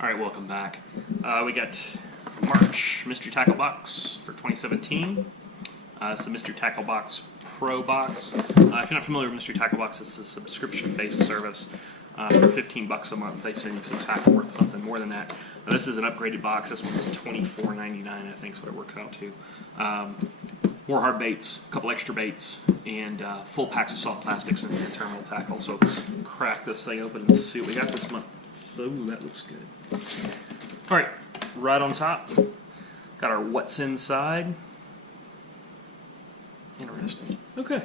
Alright, welcome back. We got March Mystery Tackle Box for 2017. It's the Mystery Tackle Box Pro Box. If you're not familiar with Mystery Tackle Box, it's a subscription-based service. For $15 a month, they send you some tackle worth something more than that. Now, this is an upgraded box. This one's $24.99, I think is what it worked out to. More hard baits, a couple extra baits, and full packs of soft plastics in the terminal tackle. So let's crack this thing open and see what we got this month. Ooh, that looks good. Alright, right on top, got our what's inside. Interesting. Okay.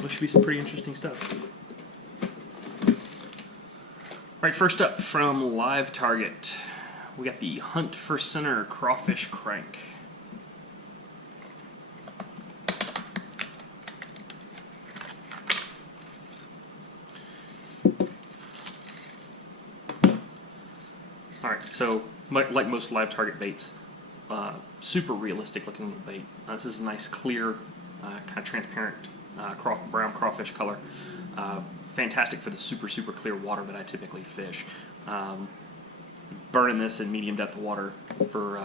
This should be some pretty interesting stuff. Alright, first up from Live Target, we got the Hunt for Center Crawfish Crank. Alright, so like most Live Target baits, super realistic looking little bait. This is a nice clear, kind of transparent brown crawfish color. Fantastic for the super clear water that I typically fish. Burning this in medium depth water for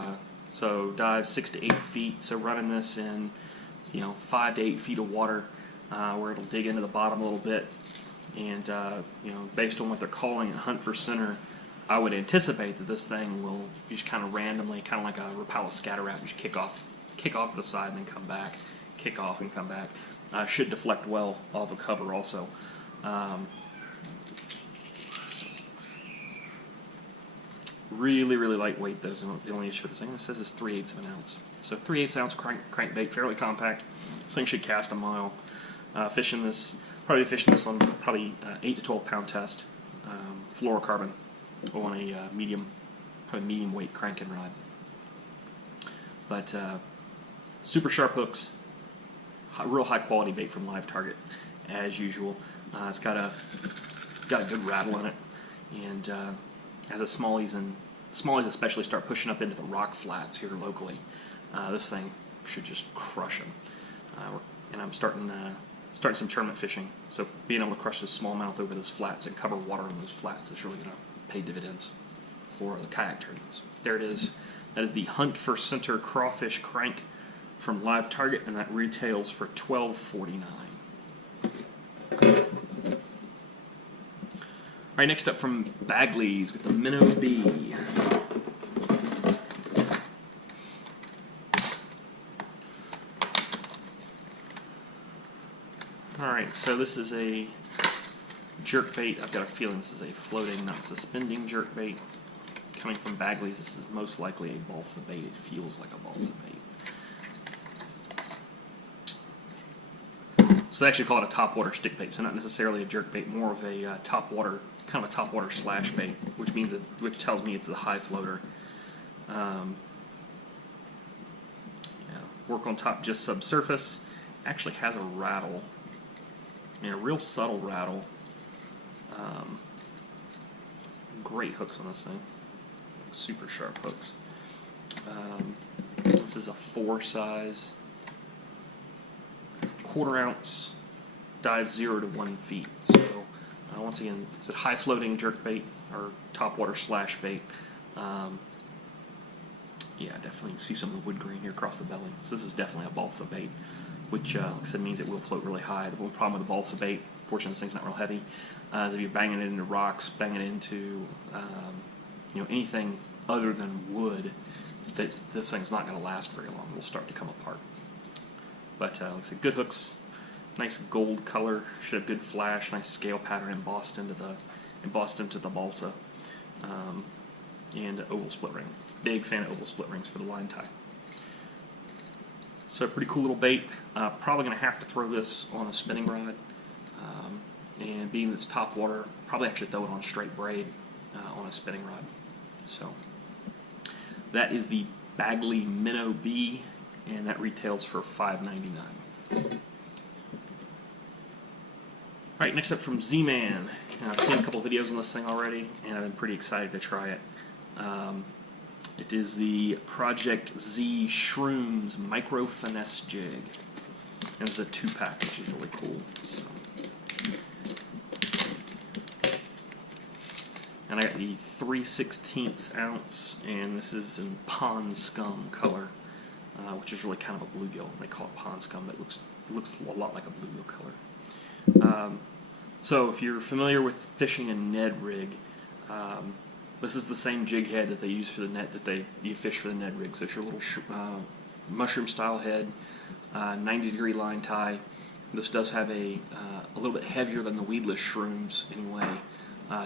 so dive 6 to 8 feet. So running this in 5 to 8 feet of water where it'll dig into the bottom a little bit, and based on what they're calling it, Hunt for Center, I would anticipate that this thing will just kind of randomly, kind of like a Rapala scatter wrap, just kick off to the side and then come back, kick off and come back. Should deflect well off the cover also. Really lightweight though. The only issue with this thing, it says is 3/8 of an ounce. So 3/8 ounce crankbait, fairly compact. This thing should cast a mile. Fishing this on probably 8 to 12 pound test, fluorocarbon on a medium weight cranking rod. But super sharp hooks, real high quality bait from Live Target as usual. It's got a good rattle in it, and as the smallies especially start pushing up into the rock flats here locally, this thing should just crush them. And I'm starting some tournament fishing, so being able to crush this smallmouth over those flats and cover water on those flats is really going to pay dividends for the kayak tournaments. There it is. That is the Hunt for Center Crawfish Crank from Live Target, and that retails for $12.49. Alright, next up from Bagley's with the Minnow Be. Alright, so this is a jerkbait. I've got a feeling this is a floating, not suspending jerkbait. Coming from Bagley's, this is most likely a balsa bait. It feels like a balsa bait. So they actually call it a topwater stick bait, so not necessarily a jerkbait, more of a topwater, kind of a topwater slash bait, which tells me it's a high floater. Work on top, just subsurface. Actually has a rattle, a real subtle rattle. Great hooks on this thing, super sharp hooks. This is a 4 size, 1/4 ounce, dive 0 to 1 feet. So once again, it's a high floating jerk bait or topwater slash bait. Yeah, definitely you can see some of the wood grain here across the belly. So this is definitely a balsa bait, which like I said, means it will float really high. The one problem with the balsa bait, fortunately this thing's not real heavy, is if you're banging it into rocks, banging it into anything other than wood, that this thing's not going to last very long. It'll start to come apart. But like I said, good hooks, nice gold color, should have good flash, nice scale pattern embossed into the balsa, and oval split ring. Big fan of oval split rings for the line tie. So a pretty cool little bait. Probably going to have to throw this on a spinning rod, and being that it's top water, probably actually throw it on straight braid on a spinning rod. So that is the Bagley Minnow Be, and that retails for $5.99. Alright, next up from Z-Man. I've seen a couple of videos on this thing already, and I've been pretty excited to try it. It is the Project Z Shrooms Micro Finesse Jig. And it's a 2-pack, which is really cool. So And I got the 3/16 ounce, and this is in pond scum color, which is really kind of a bluegill. They call it pond scum, but it looks a lot like a bluegill color. So if you're familiar with fishing a Ned rig, this is the same jig head that they use for the net that you fish for the Ned rig. So it's your little mushroom style head, 90-degree line tie. This does have a little bit heavier than the weedless shrooms anyway.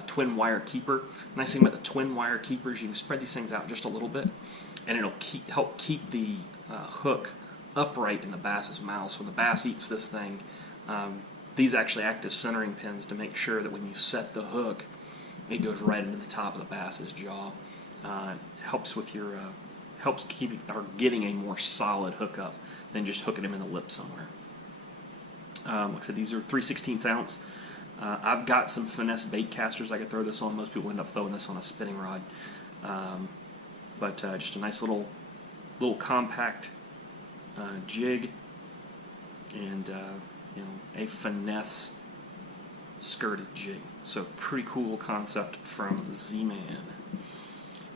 Twin wire keeper. Nice thing about the twin wire keepers, you can spread these things out just a little bit, and it'll help keep the hook upright in the bass's mouth. So when the bass eats this thing, these actually act as centering pins to make sure that when you set the hook, it goes right into the top of the bass's jaw. Helps with your helps keep or getting a more solid hookup than just hooking him in the lip somewhere. Like I said, these are 3/16 ounce. I've got some finesse bait casters I could throw this on. Most people end up throwing this on a spinning rod, but just a nice little compact jig, and a finesse skirted jig. So pretty cool concept from Z-Man.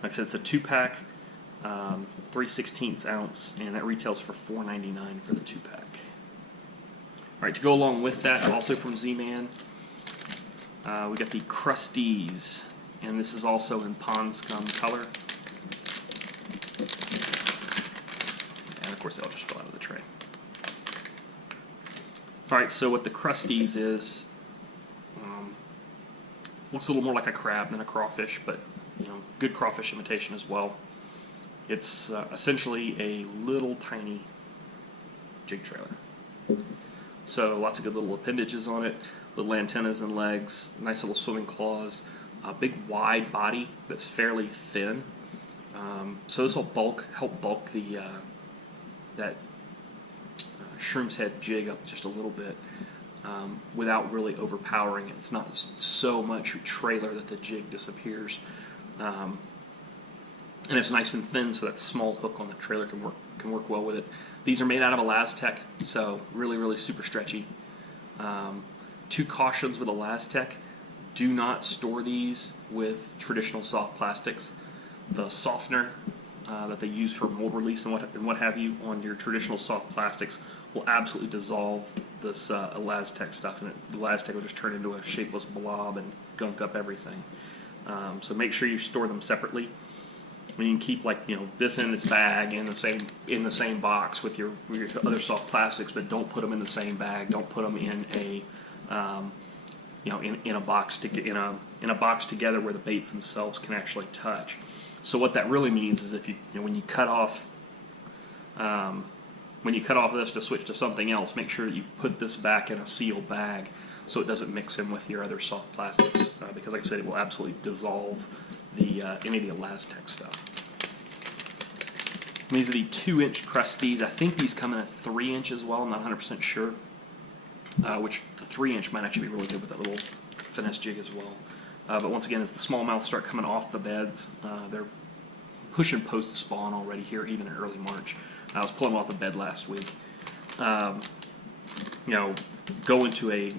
Like I said, it's a 2-pack, 3/16 ounce, and that retails for $4.99 for the 2-pack. All right, to go along with that, also from Z-Man, we got the Crusties, and this is also in pond scum color. And of course, they'll just fall out of the tray. All right, so what the Crusties is, looks a little more like a crab than a crawfish, but good crawfish imitation as well. It's essentially a little tiny jig trailer. So lots of good little appendages on it, little antennas and legs, nice little swimming claws, a big wide body that's fairly thin. So this will help bulk the that Shrooms head jig up just a little bit, without really overpowering it. It's not so much trailer that the jig disappears. And it's nice and thin, so that small hook on the trailer can work well with it. These are made out of Elastec, so really super stretchy. 2 cautions with Elastec: do not store these with traditional soft plastics. The softener that they use for mold release and what have you on your traditional soft plastics will absolutely dissolve this Elastec stuff, and the Elastec will just turn into a shapeless blob and gunk up everything. So make sure you store them separately. I mean, you can keep this in its bag in the same box with your other soft plastics, but don't put them in the same bag. Don't put them in a in a box together where the baits themselves can actually touch. So what that really means is if when you cut off this to switch to something else, make sure that you put this back in a sealed bag so it doesn't mix in with your other soft plastics, because like I said, it will absolutely dissolve any of the Elastec stuff. And these are the 2-inch Crusties. I think these come in a 3-inch as well. I'm not 100% sure. Which the 3-inch might actually be really good with that little finesse jig as well. But once again, as the smallmouths start coming off the beds, they're pushing post spawn already here, even in early March. I was pulling them off the bed last week. Go into a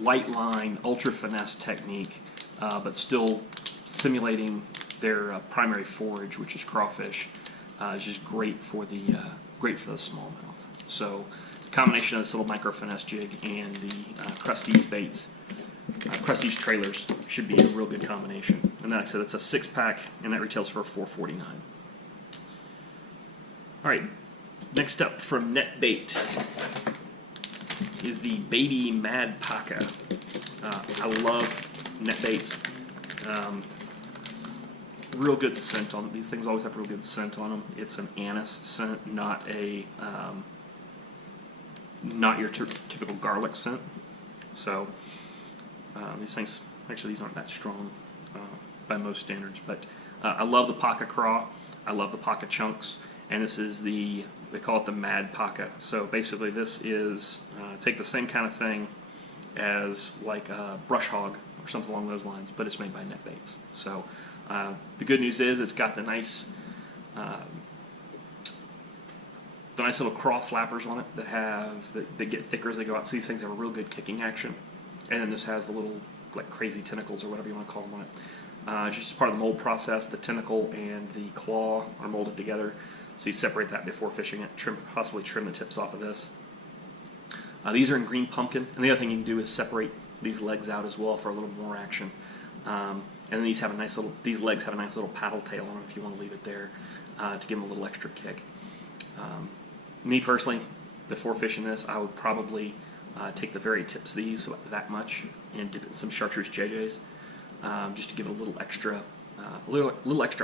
light line, ultra finesse technique, but still simulating their primary forage, which is crawfish, is just great for the smallmouth. So the combination of this little micro finesse jig and the Crusties baits, Crusties trailers, should be a real good combination. And like I said, it's a 6-pack, and that retails for $4.49. All right, next up from NetBait is the Baby Mad Paca. I love NetBaits. Real good scent on them. These things always have real good scent on them. It's an anise scent, not your typical garlic scent. So these things, actually, these aren't that strong by most standards. But I love the Paca Craw. I love the Paca Chunks, and this is they call it the Mad Paca. So basically, this is take the same kind of thing as like a brush hog or something along those lines, but it's made by NetBaits. So the good news is it's got the nice little craw flappers on it that get thicker as they go out. So these things have a real good kicking action, and then this has the little like crazy tentacles or whatever you want to call them on it. just part of the mold process. The tentacle and the claw are molded together, so you separate that before fishing it. Possibly trim the tips off of this. These are in green pumpkin, and the other thing you can do is separate these legs out as well for a little more action. And then these legs have a nice little paddle tail on them if you want to leave it there to give them a little extra kick. Me personally, before fishing this, I would probably take the very tips of these, so that much, and dip it in some chartreuse JJs, just to give it a little extra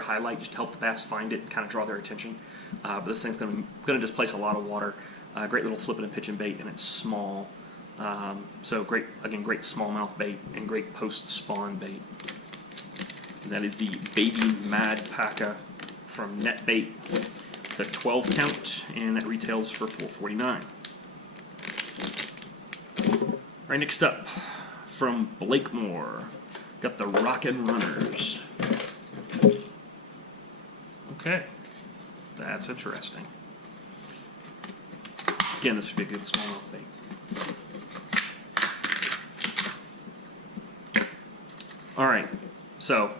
highlight, just to help the bass find it and kind of draw their attention. But this thing's going to displace a lot of water. Great little flipping and pitching bait, and it's small. So great smallmouth bait and great post-spawn bait. And that is the Baby Mad Paca from NetBait, the 12 count, and that retails for $4.49. Right, next up, from Blakemore, got the Rockin' Runners. Okay, that's interesting. Again, this would be a good smallmouth bait. All right, so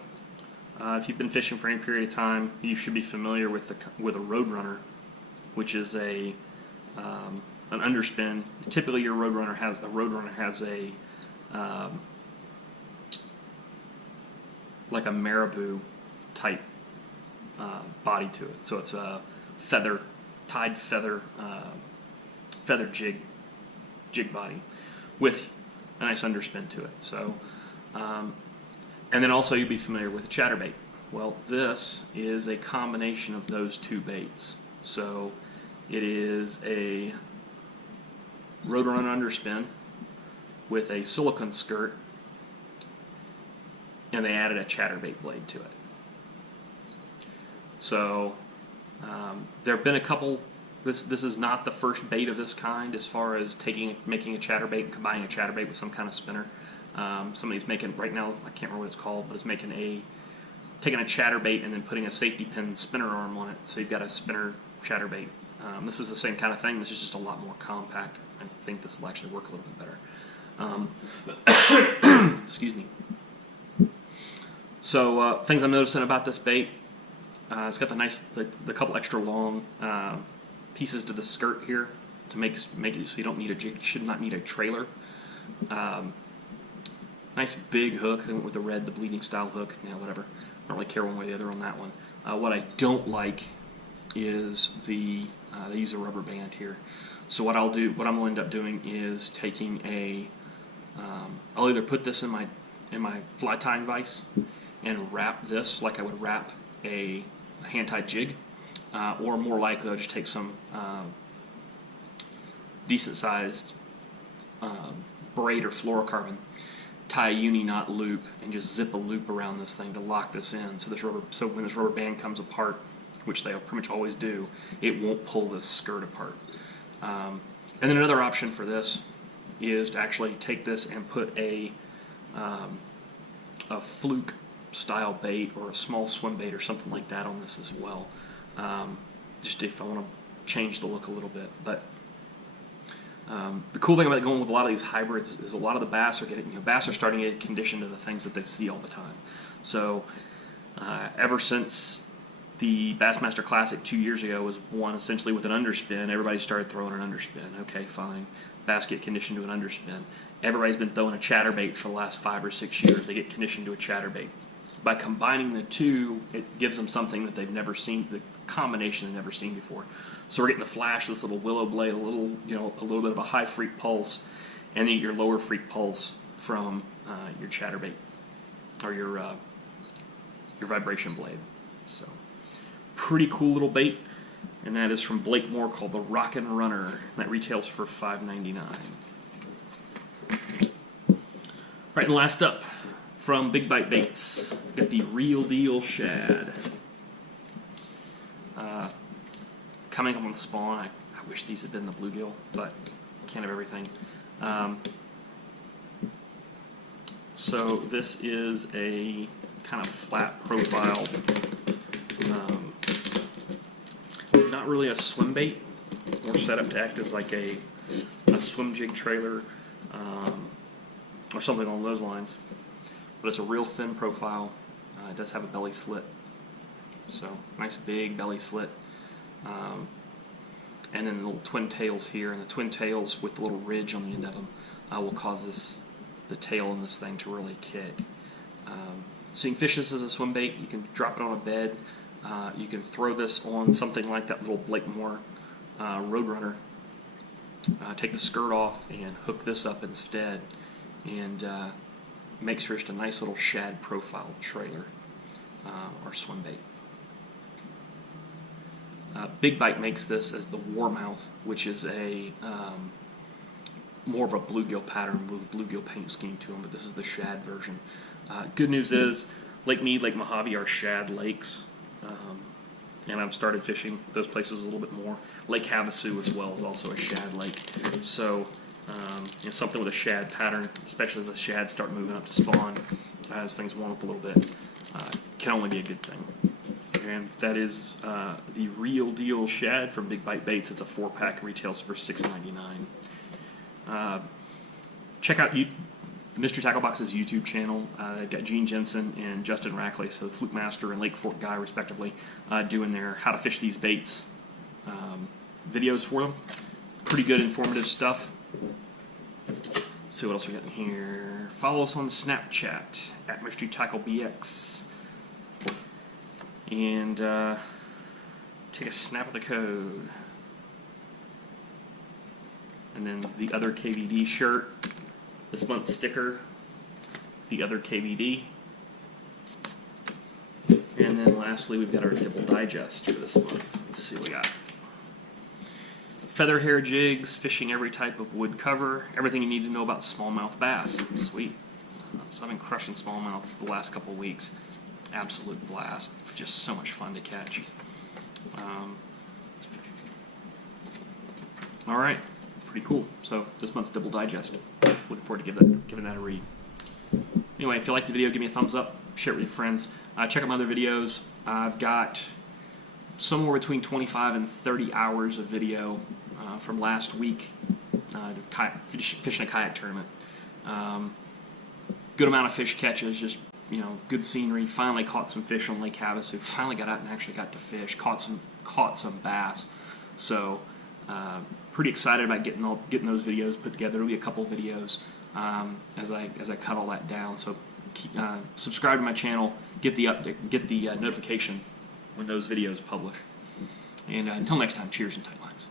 if you've been fishing for any period of time, you should be familiar with a Roadrunner, which is an underspin. Typically, your Roadrunner has a like a marabou type body to it. So it's a tied feather jig body with a nice underspin to it. So, and then also you'd be familiar with a chatterbait. Well, this is a combination of those two baits. So it is a Roadrunner underspin with a silicone skirt, and they added a chatterbait blade to it. So there have been a couple. This is not the first bait of this kind as far as making a chatterbait and combining a chatterbait with some kind of spinner. Somebody's making, right now, I can't remember what it's called, but it's taking a chatterbait and then putting a safety pin spinner arm on it, so you've got a spinner chatterbait. This is the same kind of thing. This is just a lot more compact. I think this will actually work a little bit better. Excuse me. So things I'm noticing about this bait, it's got the couple extra long pieces to the skirt here to make it so you don't need a jig, should not need a trailer. Nice big hook. I went with the bleeding style hook. Yeah, whatever. I don't really care one way or the other on that one. What I don't like is they use a rubber band here. So what I'm going to end up doing is taking I'll either put this in my fly tying vise and wrap this like I would wrap a hand-tied jig, or more likely I'll just take some decent-sized braid or fluorocarbon, tie a uni-knot loop, and just zip a loop around this thing to lock this in. So when this rubber band comes apart, which they pretty much always do, it won't pull this skirt apart. And then another option for this is to actually take this and put a fluke style bait or a small swim bait or something like that on this as well, just if I want to change the look a little bit. But the cool thing about going with a lot of these hybrids is a lot of the bass are starting to get conditioned to the things that they see all the time. So ever since the Bassmaster Classic 2 years ago was won essentially with an underspin, everybody started throwing an underspin. Okay, fine. Bass get conditioned to an underspin. Everybody's been throwing a chatterbait for the last 5 or 6 years. They get conditioned to a chatterbait. By combining the two, it gives them something that they've never seen, the combination they've never seen before. So we're getting the flash, this little willow blade, a little bit of a high freak pulse, and then your lower freak pulse from your chatterbait or your vibration blade. So pretty cool little bait, and that is from Blakemore, called the Rockin' Runner. That retails for $5.99. Right, and last up, from Big Bite Baits, got the Real Deal Shad. Coming up on the spawn, I wish these had been the bluegill, but can't have everything. So this is a kind of flat profile, not really a swim bait, more set up to act as like a swim jig trailer or something along those lines. But it's a real thin profile, It does have a belly slit, so nice big belly slit. And then the little twin tails here, and the twin tails with the little ridge on the end of them will cause the tail in this thing to really kick. So you can fish this as a swim bait. You can drop it on a bed. You can throw this on something like that little Blakemore Roadrunner. Take the skirt off and hook this up instead, and makes for just a nice little shad profile trailer or swim bait. Big Bite makes this as the Warmouth, which is a more of a bluegill pattern with a bluegill paint scheme to them, but this is the shad version. Good news is Lake Mead, Lake Mojave are shad lakes, and I've started fishing those places a little bit more. Lake Havasu as well is also a shad lake, so something with a shad pattern, especially as the shads start moving up to spawn, as things warm up a little bit, can only be a good thing. And that is the Real Deal Shad from Big Bite Baits. It's a 4-pack, retails for $6.99. Check out Mystery Tackle Box's YouTube channel. They've got Gene Jensen and Justin Rackley, so the Fluke Master and Lake Fork guy, respectively, doing their how to fish these baits videos for them. Pretty good, informative stuff. Let's see what else we got in here. Follow us on Snapchat at Mystery Tackle BX. And take a snap of the code. And then the Other KVD shirt, this month's sticker, the Other KVD. And then lastly, we've got our Dibble Digest for this month. Let's see what we got. Feather hair jigs, fishing every type of wood cover, everything you need to know about smallmouth bass. Sweet. So I've been crushing smallmouth the last couple of weeks. Absolute blast. Just so much fun to catch. All right, pretty cool. So this month's Dibble Digest. Looking forward to giving that a read. Anyway, if you like the video, give me a thumbs up. Share it with your friends. Check out my other videos. I've got somewhere between 25 and 30 hours of video from last week fishing a kayak tournament. Good amount of fish catches, just good scenery. Finally caught some fish on Lake Havasu. Finally got out and actually got to fish. Caught some bass. So pretty excited about getting those videos put together. There'll be a couple videos as I cut all that down. So subscribe to my channel. Get the notification when those videos publish. And until next time, cheers and tight lines.